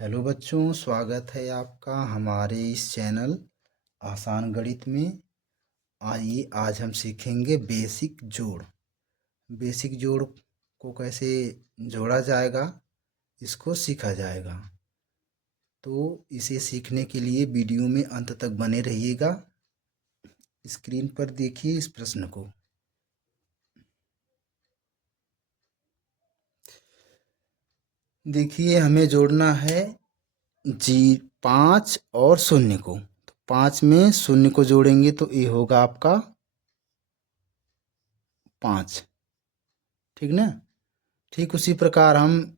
Hello बच्चों, स्वागत है आपका हमारे इस चैनल आसान गणित में। आइए आज हम सीखेंगे बेसिक जोड़। बेसिक जोड़ को कैसे जोड़ा जाएगा, इसको सीखा जाएगा। तो इसे सीखने के लिए वीडियो में अंत तक बने रहिएगा। स्क्रीन पर देखिए इस प्रश्न को। देखिए, हमें जोड़ना है 5 और 0 को। तो 5 में 0 को जोड़ेंगे तो ये होगा आपका 5। ठीक ना। ठीक उसी प्रकार हम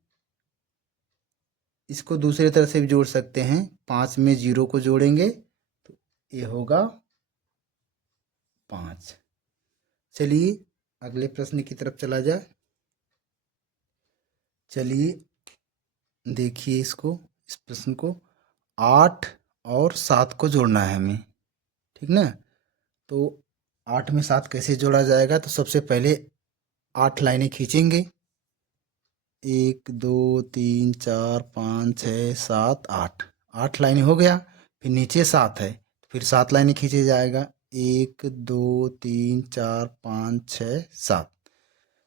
इसको दूसरे तरह से भी जोड़ सकते हैं। 5 में 0 को जोड़ेंगे तो ये होगा 5। चलिए अगले प्रश्न की तरफ चला जाए। चलिए देखिए इस प्रश्न को। 8 और 7 को जोड़ना है हमें। ठीक ना। तो 8 में 7 कैसे जोड़ा जाएगा, तो सबसे पहले 8 लाइनें खींचेंगे। 1 2 3 4 5 6 7 8। 8 लाइनें हो गया। फिर नीचे 7 है, फिर 7 लाइनें खींचे जाएगा। 1 2 3 4 5 6 7।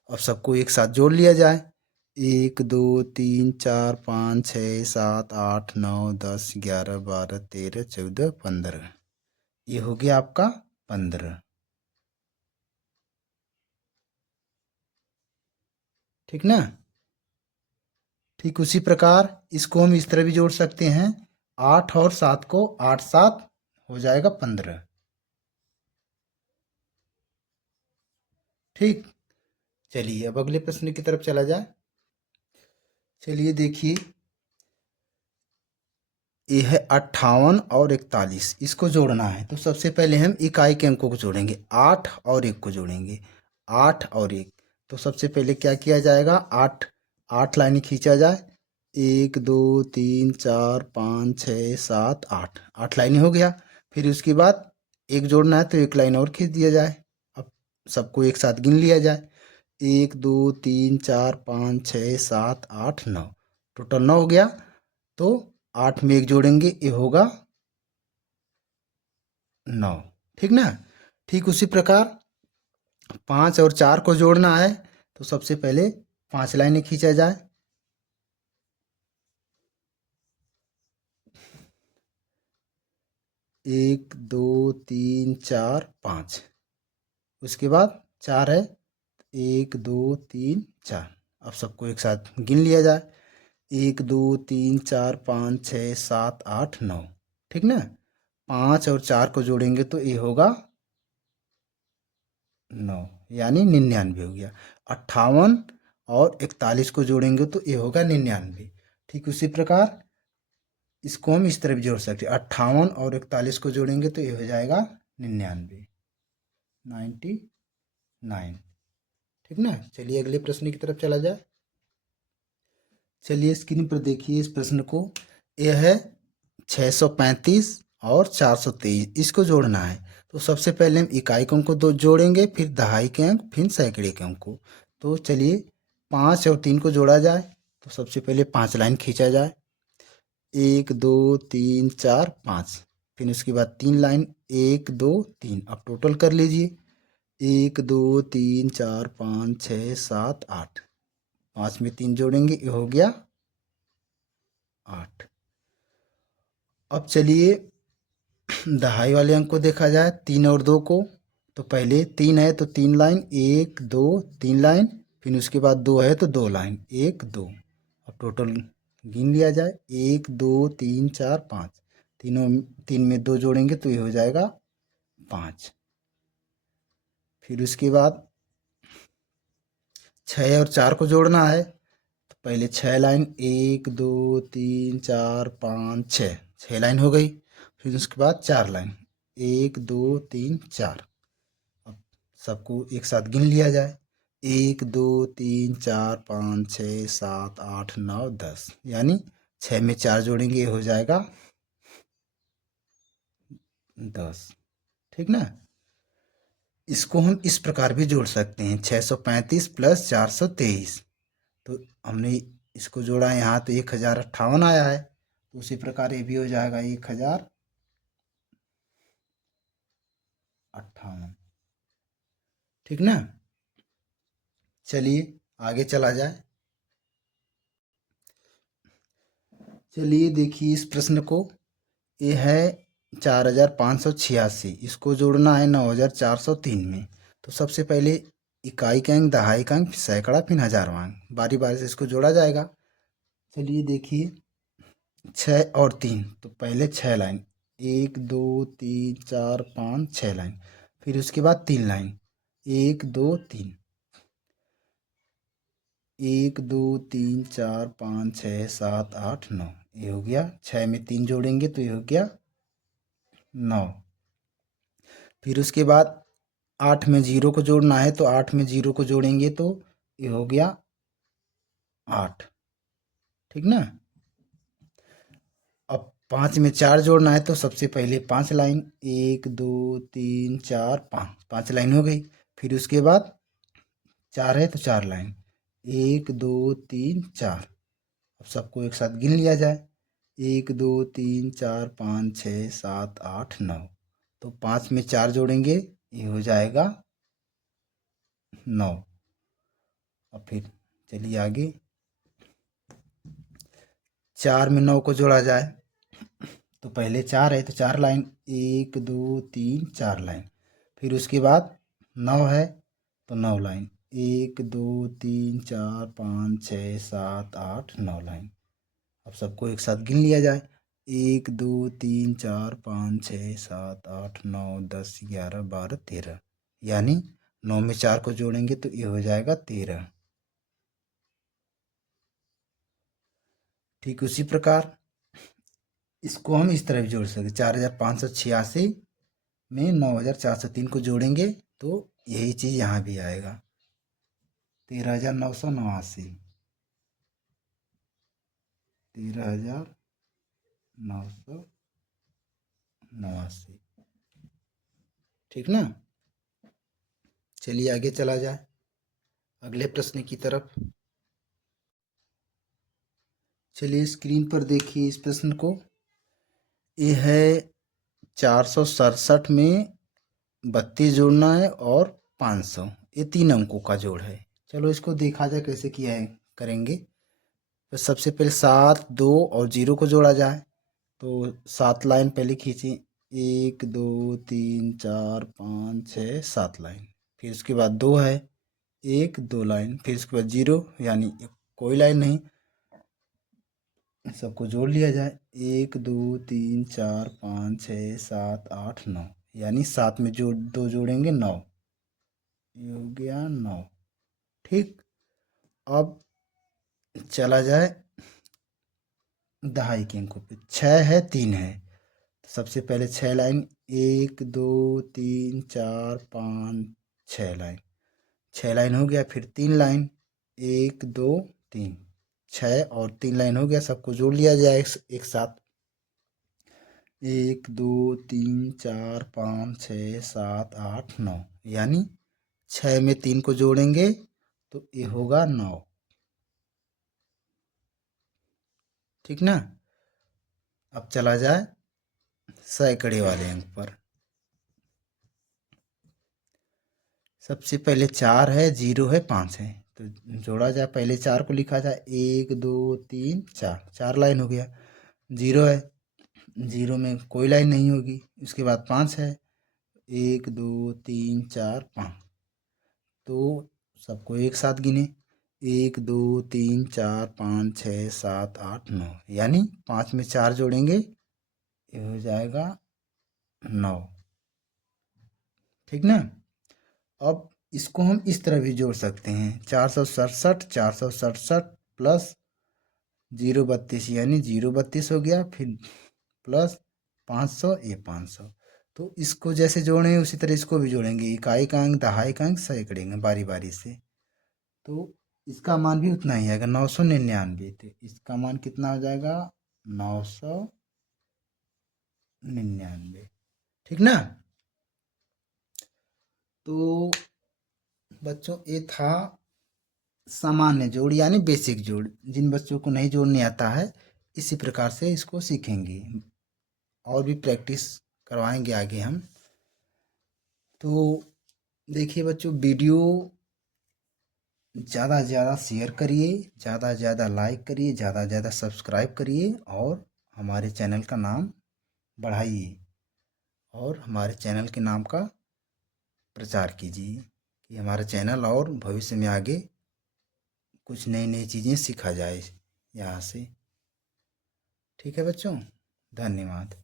अब सबको एक साथ जोड़ लिया जाए। 1 2 3 4 5 6 7 8 9 10 11 12 13 14 15। ये हो गया आपका 15। ठीक ना। ठीक उसी प्रकार इसको हम इस तरह भी जोड़ सकते हैं। 8 और 7 को 8 7 हो जाएगा 15। ठीक। चलिए अब अगले प्रश्न की तरफ चला जाए। चलिए देखिए, ये है 58 और 41, इसको जोड़ना है। तो सबसे पहले हम इकाई के अंकों को जोड़ेंगे। 8 और 1 को जोड़ेंगे। 8 और 1। तो सबसे पहले क्या किया जाएगा, 8 लाइन खींचा जाए। 1 2 3 4 5 6 7 8। 8 लाइन हो गया। फिर उसके बाद एक जोड़ना है तो एक लाइन और खींच दिया जाए। अब सबको एक साथ गिन लिया जाए। 1 2 3 4 5 6 7 8 9। टोटल 9 हो गया। तो 8 में एक जोड़ेंगे, ये होगा 9। ठीक ना। ठीक उसी प्रकार 5 और 4 को जोड़ना है। तो सबसे पहले 5 लाइनें खींचा जाए। 1 2 3 4 5। उसके बाद 4 है। 1 2 3 4। अब सबको एक साथ गिन लिया जाए। 1 2 3 4 5 6 7 8 9। ठीक ना। 5 और 4 को जोड़ेंगे तो ये होगा 9, यानी 99 हो गया। 58 और 41 को जोड़ेंगे तो ये होगा 99। ठीक उसी प्रकार इसको हम इस तरह भी जोड़ सकते हैं। 58 और 41 को जोड़ेंगे तो ये हो जाएगा 99, 99। ठीक ना। चलिए अगले प्रश्न की तरफ चला जाए। चलिए स्क्रीन पर देखिए इस प्रश्न को। यह है 635 और 423, इसको जोड़ना है। तो सबसे पहले हम इकाई के अंक को दो जोड़ेंगे, फिर दहाई के अंक, फिर सैकड़े के अंक को। तो चलिए 5 और 3 को जोड़ा जाए। तो सबसे पहले 5 लाइन खींचा जाए। 1 2 3 4 5। फिर उसके बाद 3 लाइन, 1 2 3। अब टोटल कर लीजिए। 1 2 3 4 5 6 7 8। 5 में 3 जोड़ेंगे, ये हो गया 8। अब चलिए दहाई वाले अंक को देखा जाए, 3 और 2 को। तो पहले 3 है तो 3 लाइन, 1 2 3 लाइन। फिर उसके बाद 2 है तो 2 लाइन, 1 2। अब टोटल गिन लिया जाए। 1 2 3 4 5। तीनों 3 में 2 जोड़ेंगे तो ये हो जाएगा 5। फिर उसके बाद 6 और 4 को जोड़ना है। तो पहले 6 लाइन, 1 2 3 4 5 6। 6 लाइन हो गई। फिर उसके बाद 4 लाइन, 1 2 3 4। अब सबको एक साथ गिन लिया जाए। 1 2 3 4 5 6 7 8 9 10, यानी 6 में 4 जोड़ेंगे, ये हो जाएगा 10। ठीक ना। इसको हम इस प्रकार भी जोड़ सकते हैं, 635 प्लस 423। तो हमने इसको जोड़ा यहाँ तो 1058 आया है। तो उसी प्रकार ये भी हो जाएगा 1058। ठीक ना। चलिए आगे चला जाए। चलिए देखिए इस प्रश्न को। ये है 4586, इसको जोड़ना है 9403 में। तो सबसे पहले इकाई का अंक, दहाई का अंक, सैकड़ा, फिर हजारवां अंक, बारी बारी से इसको जोड़ा जाएगा। चलिए देखिए 6 और 3, तो पहले 6 लाइन, 1 2 3 4 5 6 लाइन। फिर उसके बाद 3 लाइन, 1 2 3, 1 2 3 4 5 6 7 8 9। ये हो गया। 6 में 3 जोड़ेंगे तो ये हो गया 9। फिर उसके बाद 8 में 0 को जोड़ना है, तो 8 में 0 को जोड़ेंगे तो ये हो गया 8। ठीक ना। अब 5 में 4 जोड़ना है, तो सबसे पहले 5 लाइन, 1 2 3 4 5, 5 लाइन हो गई। फिर उसके बाद 4 है तो 4 लाइन, 1 2 3 4। अब सबको एक साथ गिन लिया जाए, 1 2 3 4 5 6 7 8 9। तो 5 में 4 जोड़ेंगे, ये हो जाएगा 9। अब फिर चलिए आगे, 4 में 9 को जोड़ा जाए, तो पहले 4 है तो 4 लाइन, 1 2 3 4 लाइन। फिर उसके बाद 9 है तो 9 लाइन, 1 2 3 4 5 6 7 8 9 लाइन। अब सबको एक साथ गिन लिया जाए, 1 2 3 4 5 6 7 8 9 10 11 12 13। यानी 9 में 4 को जोड़ेंगे तो ये हो जाएगा 13। ठीक उसी प्रकार इसको हम इस तरह भी जोड़ सकते, 4586 में 9403 को जोड़ेंगे तो यही चीज़ यहाँ भी आएगा, 13989। 13989। ठीक ना। चलिए आगे चला जाए अगले प्रश्न की तरफ। चलिए स्क्रीन पर देखिए इस प्रश्न को। ये है 467 में 32 जोड़ना है और 500, ये 3 अंकों का जोड़ है। चलो इसको देखा जाए कैसे किया है करेंगे। तो सबसे पहले 7 2 और 0 को जोड़ा जाए, तो 7 लाइन पहले खींची, 1 2 3 4 5 6 7 लाइन। फिर उसके बाद 2 है, 1 2 लाइन, फिर उसके बाद 0, यानी कोई लाइन नहीं। सबको जोड़ लिया जाए, 1 2 3 4 5 6 7 8 9, यानी 7 में जो 2 जोड़ेंगे 9, ये हो गया 9। ठीक। अब चला जाए दहाई के अंकों पे, 6 है 3 है, तो सबसे पहले 6 लाइन, 1 2 3 4 5 6 लाइन। 6 लाइन हो गया। फिर 3 लाइन, 1 2 3, 6 और 3 लाइन हो गया। सबको जोड़ लिया जाए एक साथ, 1 2 3 4 5 6 7 8 9, यानी 6 में 3 को जोड़ेंगे तो ये होगा 9। ठीक ना। अब चला जाए सैकड़े वाले अंक पर। सबसे पहले 4 है, 0 है, 5 है, तो जोड़ा जाए। पहले 4 को लिखा जाए, 1 2 3 4, 4 लाइन हो गया। 0 है, 0 में कोई लाइन नहीं होगी। उसके बाद 5 है, 1 2 3 4 5। तो सबको एक साथ गिने, 1 2 3 4 5 6 7 8 9, यानी 5 में 4 जोड़ेंगे ये हो जाएगा 9। ठीक ना। अब इसको हम इस तरह भी जोड़ सकते हैं, 467 प्लस 0 32, यानी 0 32 हो गया। फिर प्लस 500, ये 500। तो इसको जैसे जोड़े उसी तरह इसको भी जोड़ेंगे, इकाई का अंक, दहाई का अंक, सैकड़े का बारी बारी से। तो इसका मान भी उतना ही आएगा, 999। तो इसका मान कितना हो जाएगा, 999। ठीक ना। तो बच्चों ये था सामान्य जोड़ यानी बेसिक जोड़। जिन बच्चों को नहीं जोड़ने आता है इसी प्रकार से इसको सीखेंगे। और भी प्रैक्टिस करवाएंगे आगे हम। तो देखिए बच्चों, वीडियो ज़्यादा से ज़्यादा शेयर करिए, ज़्यादा से ज़्यादा लाइक करिए, ज़्यादा से ज़्यादा सब्सक्राइब करिए और हमारे चैनल का नाम बढ़ाइए और हमारे चैनल के नाम का प्रचार कीजिए कि हमारा चैनल और भविष्य में आगे कुछ नई नई चीज़ें सीखा जाए यहाँ से। ठीक है बच्चों, धन्यवाद।